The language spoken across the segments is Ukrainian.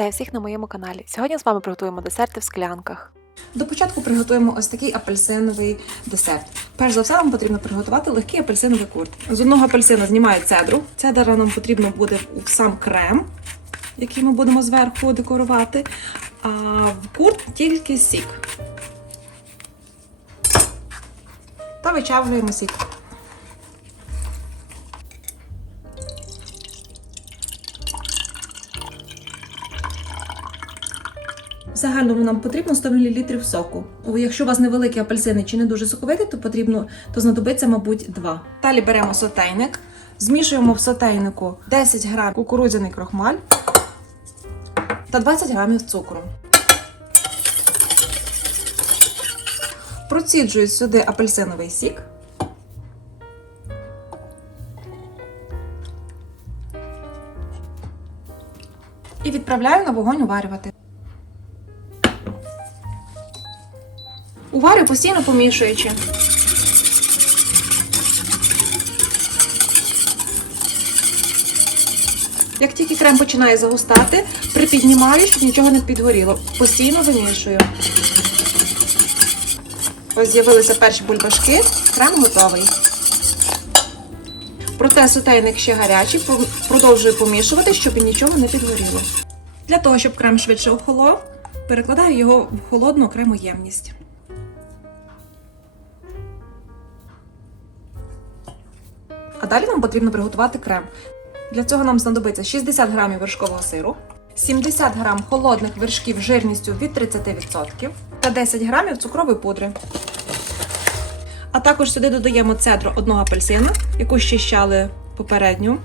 Вітаю всіх на моєму каналі. Сьогодні з вами приготуємо десерти в склянках. До початку приготуємо ось такий апельсиновий десерт. Перш за все, вам потрібно приготувати легкий апельсиновий курт. З одного апельсина знімаю цедру. Цедра нам потрібно буде в сам крем, який ми будемо зверху декорувати. А в курт тільки сік. Та вичавлюємо сік. Загальному нам потрібно 100 мл соку. Якщо у вас невеликі апельсини чи не дуже соковиті, то потрібно то знадобиться, мабуть, два. Далі беремо сотейник, змішуємо в сотейнику 10 грам кукурудзяний крохмаль та 20 грамів цукру. Проціджую сюди апельсиновий сік. І відправляю на вогонь уварювати. Уварю постійно помішуючи. Як тільки крем починає загустати, припіднімаю, щоб нічого не підгоріло. Постійно вимішую. Ось з'явилися перші бульбашки, крем готовий. Проте сотейник ще гарячий, продовжую помішувати, щоб нічого не підгоріло. Для того, щоб крем швидше охолов, перекладаю його в холодну окрему ємність. Далі нам потрібно приготувати крем. Для цього нам знадобиться 60 грамів вершкового сиру, 70 грам холодних вершків жирністю від 30% та 10 грамів цукрової пудри. А також сюди додаємо цедру одного апельсина, яку щищали попередньо.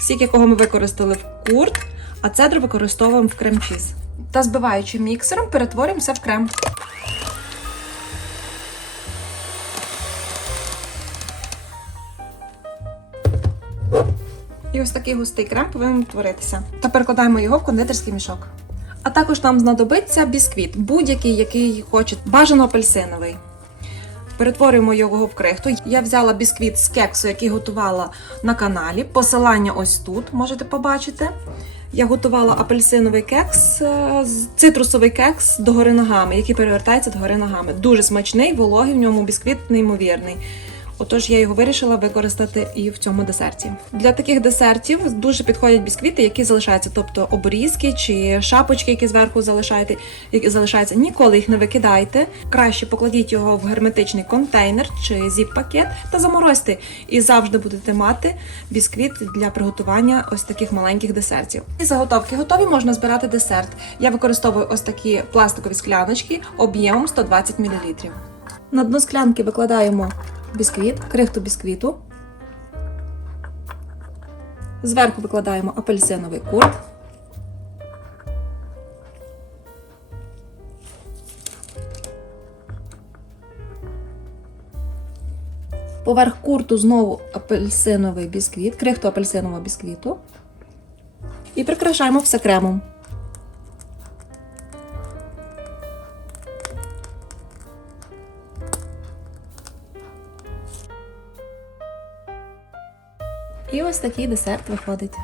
Сік, якого ми використали в курт, а цедру використовуємо в крем-чіз. Та збиваючи міксером, перетворюємо все в крем. Ось такий густий крем повинен утворитися. Та перекладаємо його в кондитерський мішок. А також нам знадобиться бісквіт, будь-який, який хочете, бажано апельсиновий. Перетворюємо його в крихту. Я взяла бісквіт з кексу, який готувала на каналі. Посилання ось тут можете побачити. Я готувала апельсиновий кекс, е, цитрусовий кекс догори ногами, який перевертається догори ногами. Дуже смачний, вологий, в ньому бісквіт неймовірний. Отож, я його вирішила використати і в цьому десерті. Для таких десертів дуже підходять бісквіти, які залишаються, тобто обрізки чи шапочки, які зверху залишаєте, які залишаються. Ніколи їх не викидайте. Краще покладіть його в герметичний контейнер чи зіп-пакет та заморозьте. І завжди будете мати бісквіт для приготування ось таких маленьких десертів. І заготовки готові, можна збирати десерт. Я використовую ось такі пластикові скляночки об'ємом 120 мл. На дно склянки викладаємо бісквіт, крихту бісквіту. Зверху викладаємо апельсиновий курт. Поверх курту знову апельсиновий бісквіт, крихту апельсинового бісквіту. І прикрашаємо все кремом. І ось такий десерт виходить.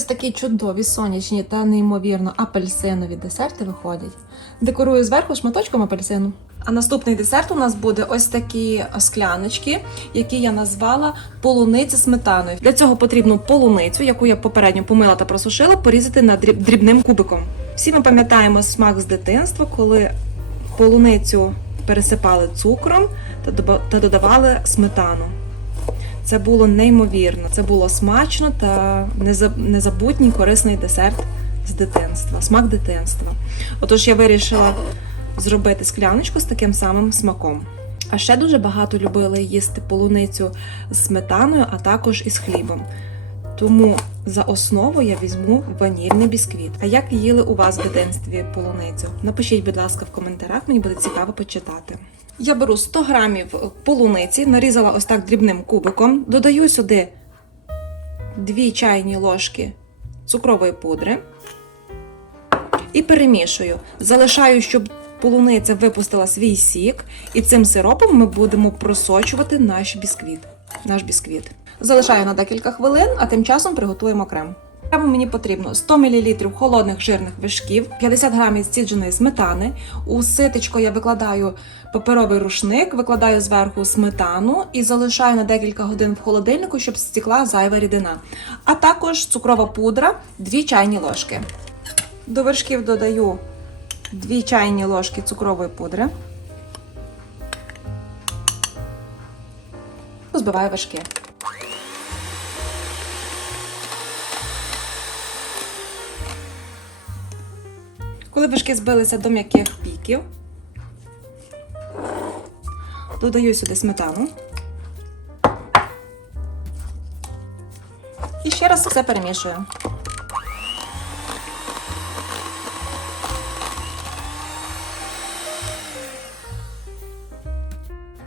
Ось такі чудові сонячні та неймовірно апельсинові десерти виходять. Декорую зверху шматочком апельсину. А наступний десерт у нас буде ось такі скляночки, які я назвала полуниця сметаною. Для цього потрібно полуницю, яку я попередньо помила та просушила, порізати на дрібним кубиком. Всі ми пам'ятаємо смак з дитинства, коли полуницю пересипали цукром та додавали сметану. Це було неймовірно, це було смачно та незабутній корисний десерт з дитинства, смак дитинства. Отож, я вирішила зробити скляночку з таким самим смаком. А ще дуже багато любили їсти полуницю з сметаною, а також із хлібом. Тому за основу я візьму ванільний бісквіт. А як їли у вас в дитинстві полуницю? Напишіть, будь ласка, в коментарях, мені буде цікаво почитати. Я беру 100 грамів полуниці, нарізала ось так дрібним кубиком, додаю сюди 2 чайні ложки цукрової пудри і перемішую. Залишаю, щоб полуниця випустила свій сік, і цим сиропом ми будемо просочувати наш бісквіт. Наш бісквіт. Залишаю на декілька хвилин, а тим часом приготуємо крем. Мені потрібно 100 мл холодних жирних вершків, 50 г сідженої сметани. У ситечко я викладаю паперовий рушник, викладаю зверху сметану і залишаю на декілька годин в холодильнику, щоб стікла зайва рідина. А також цукрова пудра 2 чайні ложки. До вершків додаю 2 чайні ложки цукрової пудри. Збиваю вершки. Коли вершки збилися до м'яких піків, додаю сюди сметану. І ще раз все перемішую.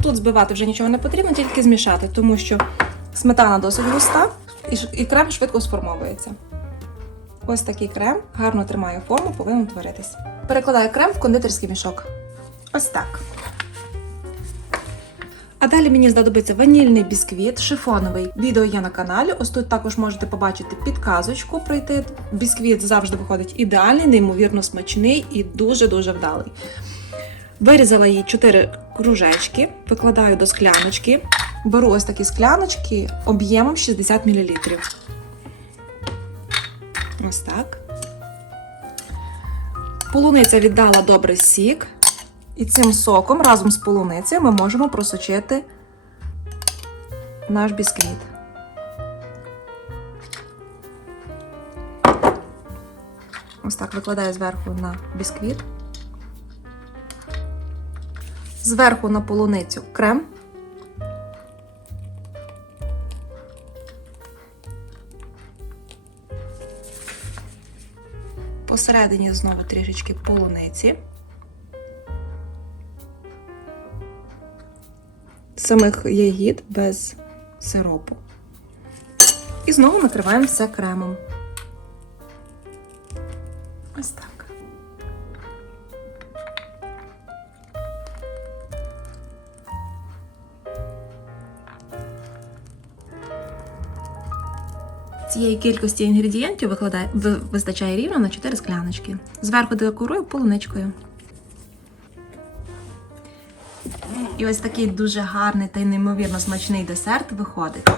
Тут збивати вже нічого не потрібно, тільки змішати, тому що сметана досить густа і крем швидко сформовується. Ось такий крем гарно тримає форму, повинен творитись. Перекладаю крем в кондитерський мішок. Ось так. А далі мені знадобиться ванільний бісквіт, шифоновий. Відео є на каналі. Ось тут також можете побачити підказочку пройти. Бісквіт завжди виходить ідеальний, неймовірно смачний і дуже-дуже вдалий. Вирізала її 4 кружечки, викладаю до скляночки. Беру ось такі скляночки об'ємом 60 мл. Ось так. Полуниця віддала добре сік. І цим соком разом з полуницею ми можемо просочити наш бісквіт. Ось так викладаю зверху на бісквіт. Зверху на полуницю крем. Посередині знову трішечки полуниці. Самих ягід без сиропу. І знову накриваємо все кремом. Ось так. Цієї кількості інгредієнтів викладає, вистачає рівно на 4 скляночки. Зверху декорую полуничкою. І ось такий дуже гарний та й неймовірно смачний десерт виходить,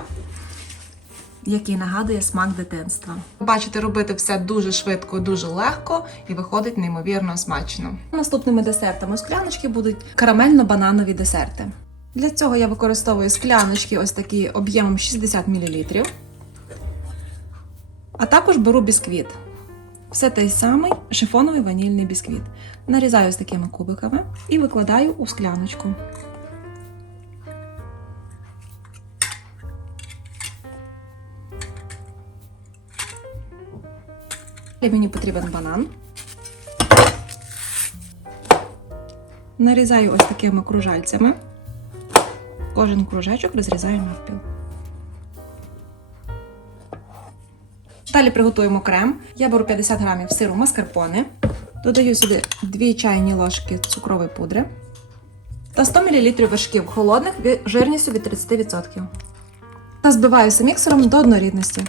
який нагадує смак дитинства. Бачите, робити все дуже швидко, дуже легко і виходить неймовірно смачно. Наступними десертами у скляночки будуть карамельно-бананові десерти. Для цього я використовую скляночки ось такі об'ємом 60 мл. А також беру бісквіт. Все той самий шифоновий ванільний бісквіт. Нарізаю з такими кубиками і викладаю у скляночку. Далі мені потрібен банан. Нарізаю ось такими кружальцями. Кожен кружечок розрізаю навпіл. Далі приготуємо крем. Я беру 50 грамів сиру маскарпоне, додаю сюди 2 чайні ложки цукрової пудри та 100 мл вершків холодних жирністю від 30%. Та збиваю все міксером до однорідності.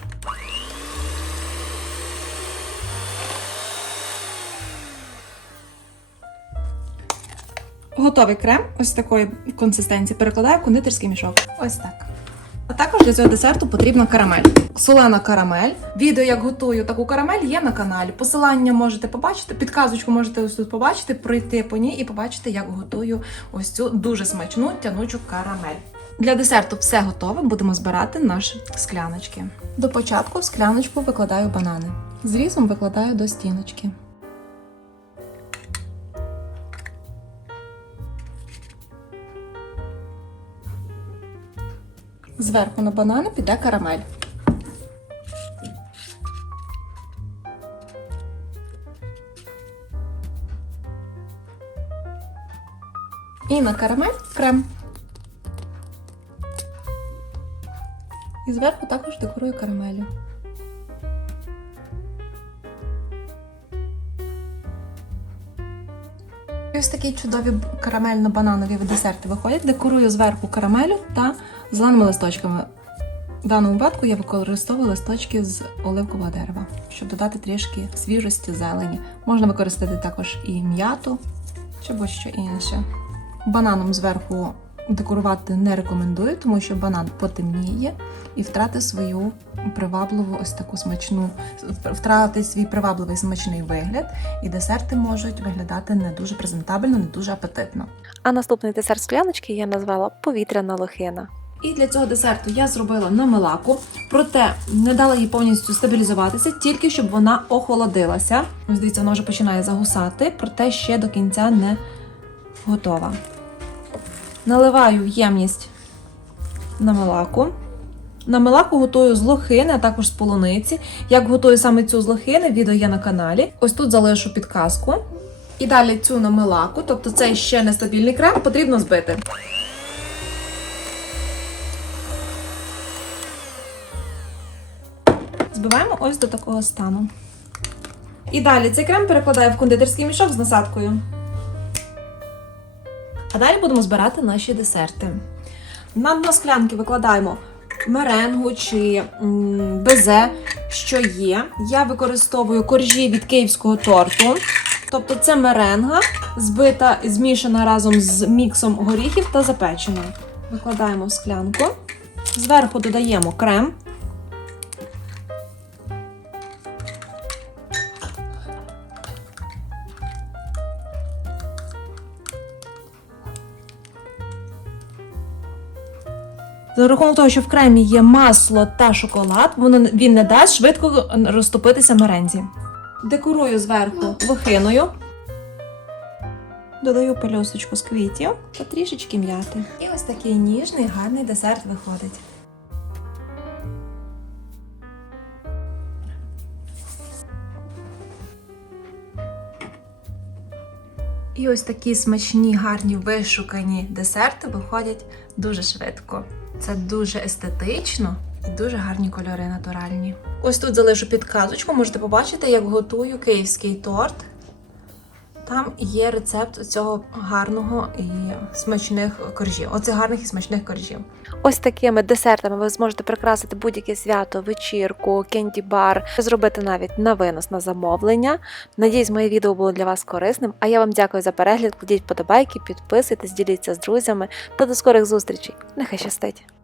Готовий крем ось такої консистенції перекладаю в кондитерський мішок. Ось так. А також для цього десерту потрібна карамель. Солена карамель. Відео, як готую таку карамель, є на каналі. Посилання можете побачити, підказочку можете ось тут побачити, пройти по ній і побачити, як готую ось цю дуже смачну тянучу карамель. Для десерту все готове, будемо збирати наші скляночки. До початку в скляночку викладаю банани. Зрізом викладаю до стіночки. Зверху на банани піде карамель. І на карамель крем. І зверху також декорую карамелю. Ось такі чудові карамельно-бананові десерти виходять. Декорую зверху карамелю та зеленими листочками. В даному випадку я використовую листочки з оливкового дерева, щоб додати трішки свіжості зелені. Можна використати також і м'яту чи будь-що інше. Бананом зверху декорувати не рекомендую, тому що банан потемніє і втратить свою привабливу ось таку смачну, втратить свій привабливий смачний вигляд, і десерти можуть виглядати не дуже презентабельно, не дуже апетитно. А наступний десерт скляночки я назвала повітряна лохина. І для цього десерту я зробила намилаку, проте не дала їй повністю стабілізуватися, тільки щоб вона охолодилася. Ось дивіться, вона вже починає загусати, проте ще до кінця не готова. Наливаю в ємність намилаку. Намилаку готую з лохини, а також з полуниці. Як готую саме цю з лохини, відео є на каналі. Ось тут залишу підказку. І далі цю намилаку, тобто цей ще нестабільний крем, потрібно збити. Збиваємо ось до такого стану. І далі цей крем перекладаю в кондитерський мішок з насадкою. А далі будемо збирати наші десерти. На дно склянки викладаємо меренгу чи безе, що є. Я використовую коржі від київського торту. Тобто це меренга, збита, змішана разом з міксом горіхів та запечена. Викладаємо в склянку. Зверху додаємо крем. За рахунок того, що в кремі є масло та шоколад, воно він не дасть швидко розтопитися мерензі. Декорую зверху лохиною. Додаю пельосочку з квітів та трішечки м'яти. І ось такий ніжний, гарний десерт виходить. І ось такі смачні, гарні, вишукані десерти виходять дуже швидко. Це дуже естетично і дуже гарні кольори натуральні. Ось тут залишу підказочку, можете побачити, як готую київський торт. Там є рецепт цього гарного і смачних коржів. Оцих гарних і смачних коржів. Ось такими десертами ви зможете прикрасити будь-яке свято, вечірку, кенді-бар, зробити навіть на винос на замовлення. Надіюсь, моє відео було для вас корисним. А я вам дякую за перегляд. Кладіть подобайки, підписуйтесь, діліться з друзями та до скорих зустрічей. Нехай щастить!